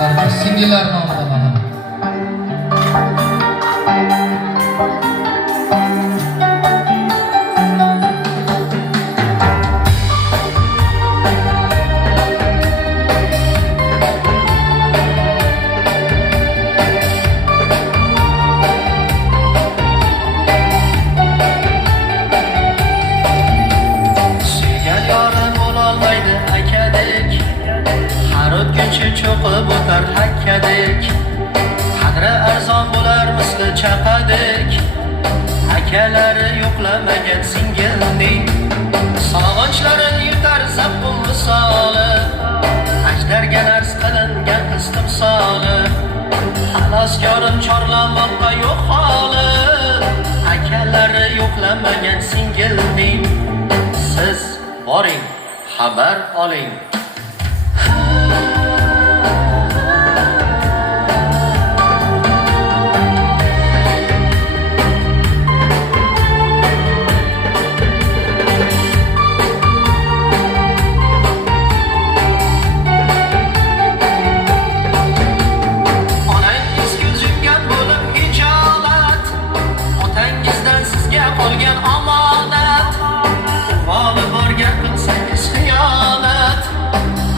do'stlarimiz singillar nomidan mana. Cho'qib o'tar hakkadek, qadri arzon bo'lar misli chaqadek. Akalari yo'qlamagan singilning sog'inchlarin yutar zavqum misoli, ajdarga narz qilingan qiz timsoli. Xaloskorim chorlamoqqa yo'q holi, akalari yo'qlamagan singilning. Siz boring, xabar oling. Qolgan omonat, vali borga qilsangiz xiyonat.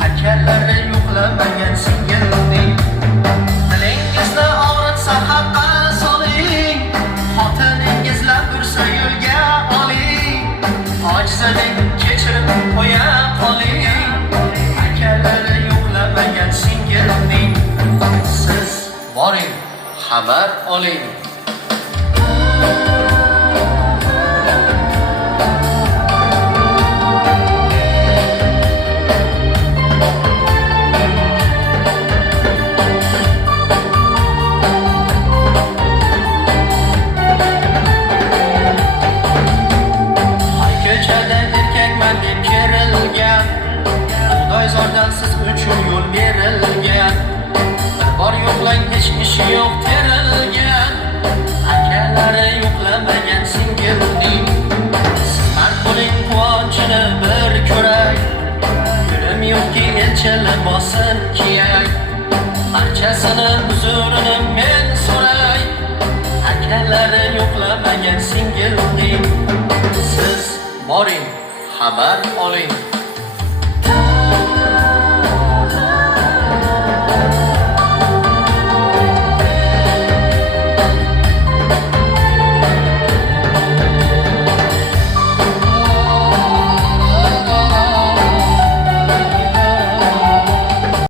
Akalari yo'qlamagan singilning dilingizni og'ritsa haqqa soling, xotiningizlar ursa yo'lga oling. Ojizining kechirib qo'ya qoling, akalari yo'qlamagan singilning. Siz boring, xabar oling. Siz uchun yo'l berilgan, bir bor yo'qlang hech ishi yo'q terilgan. Akalari yo'qlamagan singilning sizlar bo'ling quvonchini bir ko'ray. Yo'lim yo'qki elchili bosin kiyay, barchasini huzurini men so'ray. Akalari yo'qlamagan singilning siz boring, xabar oling.